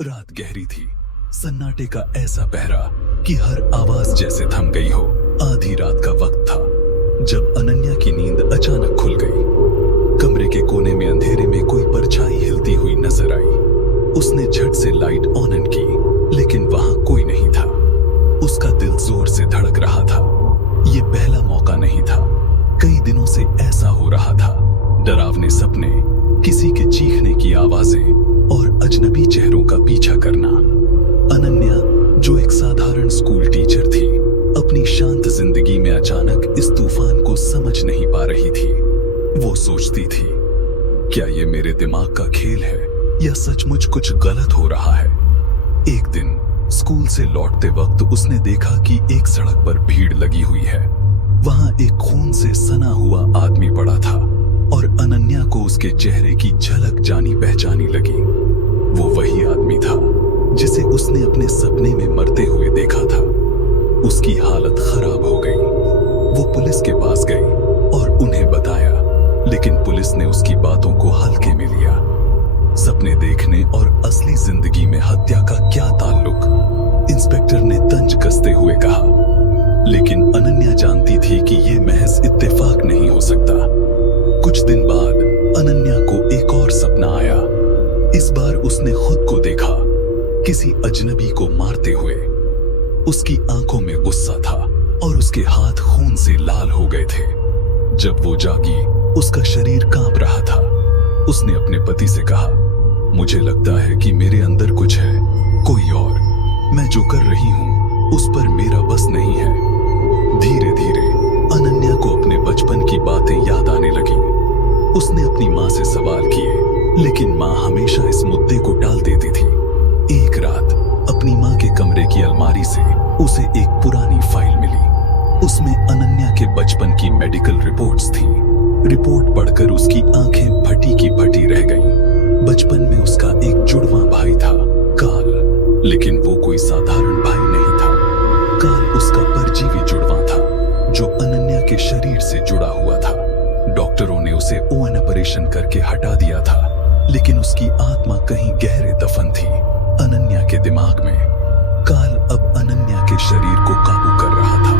रात गहरी थी। सन्नाटे का ऐसा पहरा कि हर आवाज जैसे थम गई हो। आधी रात का वक्त था जब अनन्या की नींद अचानक खुल गई। कमरे के कोने में अंधेरे में कोई परछाई हिलती हुई नजर आई। उसने झट से लाइट ऑन की, लेकिन वहां कोई नहीं था। उसका दिल जोर से धड़क रहा था। ये पहला मौका नहीं था, कई दिनों से ऐसा हो रहा था। डरावने सपने, किसी के चीखने की आवाजें और अजनबी चेहरों का पीछा करना। अनन्या, जो एक साधारण स्कूल टीचर थी, अपनी शांत जिंदगी में अचानक इस तूफान को समझ नहीं पा रही थी। वो सोचती थी, क्या ये मेरे दिमाग का खेल है या सचमुच कुछ गलत हो रहा है। एक दिन स्कूल से लौटते वक्त उसने देखा कि एक सड़क पर भीड़ लगी हुई है। वहां एक खून से सना हुआ आदमी पड़ा था और अनन्या को उसके चेहरे की झलक जानी पहचानी लगी। वो वही आदमी था जिसे उसने अपने सपने में मरते हुए देखा था। उसकी हालत खराब हो गई। वो पुलिस के पास गई और उन्हें बताया, लेकिन पुलिस ने उसकी बातों को हल्के में लिया। सपने देखने और असली जिंदगी में हत्या का क्या ताल्लुक, इंस्पेक्टर ने तंज कसते हुए कहा। लेकिन अनन्या जानती थी कि यह महज इत्तेफाक नहीं हो सकता। कुछ दिन बाद अनन्या को एक और सपना आया। इस बार उसने खुद को देखा, किसी अजनबी को मारते हुए। उसकी आंखों में गुस्सा था और उसके हाथ खून से लाल हो गए थे। जब वो जागी, उसका शरीर कांप रहा था। उसने अपने पति से कहा, मुझे लगता है कि मेरे अंदर कुछ है, कोई और। मैं जो कर रही हूं उस पर मेरा बस नहीं है। धीरे धीरे अनन्या को अपने बचपन की बातें याद आने लगी। उसने अपनी माँ से सवाल किए, लेकिन माँ हमेशा इस मुद्दे को टाल देती थी। एक रात अपनी माँ के कमरे की अलमारी से उसे एक पुरानी फाइल मिली। उसमें अनन्या के बचपन की मेडिकल रिपोर्ट्स थी। रिपोर्ट पढ़कर उसकी आंखें फटी की फटी रह गईं। बचपन में उसका एक जुड़वा भाई था, काल, लेकिन वो कोई साधारण भाई नहीं था। काल उसका परजीवी जुड़वा था जो अनन्या के शरीर से जुड़ा हुआ था। डॉक्टरों ने उसे ओवन ऑपरेशन करके हटा दिया था, लेकिन उसकी आत्मा कहीं गहरे दफन थी, अनन्या के दिमाग में। काल अब अनन्या के शरीर को काबू कर रहा था।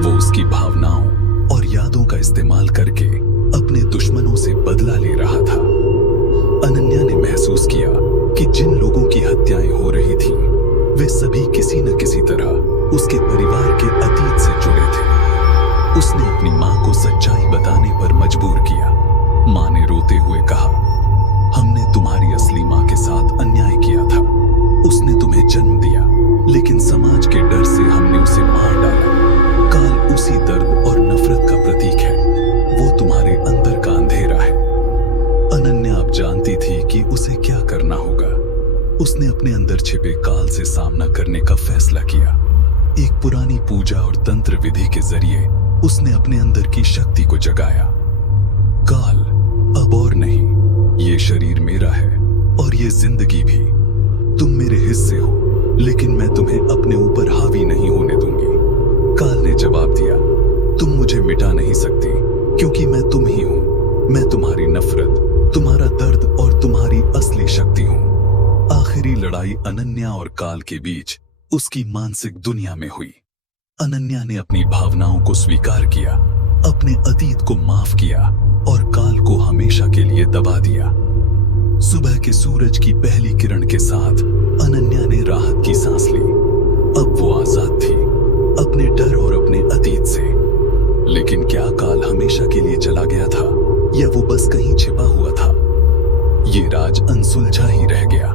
वो उसकी भावनाओं और यादों का इस्तेमाल करके अपने दुश्मनों से बदला ले रहा था। अनन्या ने महसूस किया कि जिन लोगों की हत्याएं हो रही थीं, वे सभी किसी न किसी तरह उसके परिवार के अतीत से जुड़े थे। उसने अपनी माँ को सच्चाई बताने पर मजबूर किया। माँ ने रोते हुए कहा, हमने तुम्हारी असली माँ के साथ अन्याय किया था। उसने तुम्हें जन्म दिया, लेकिन समाज के डर से हमने उसे मार डाला। काल उसी दर्द और नफरत का प्रतीक है। वो तुम्हारे अंदर का अंधेरा है। अनन्या अब जानती थी कि उसे क्या करना होगा। उसने अपने अंदर छिपे काल से सामना करने का फैसला किया। एक पुरानी पूजा और तंत्र विधि के जरिए उसने अपने अंदर की शक्ति को जगाया। काल, अब और नहीं, ये शरीर मेरा है और ये जिंदगी भी। तुम मेरे हिस्से हो, लेकिन मैं तुम्हें अपने ऊपर हावी नहीं होने दूंगी। काल ने जवाब दिया, तुम मुझे मिटा नहीं सकती, क्योंकि मैं तुम ही हूं। मैं तुम्हारी नफरत, तुम्हारा दर्द और तुम्हारी असली शक्ति हूं। आखिरी लड़ाई अनन्या और काल के बीच उसकी मानसिक दुनिया में हुई। अनन्या ने अपनी भावनाओं को स्वीकार किया, अपने अतीत को माफ किया और काल को हमेशा के लिए दबा दिया। सुबह के सूरज की पहली किरण के साथ अनन्या ने राहत की सांस ली। अब वो आजाद थी, अपने डर और अपने अतीत से। लेकिन क्या काल हमेशा के लिए चला गया था या वो बस कहीं छिपा हुआ था? ये राज अनसुलझा ही रह गया।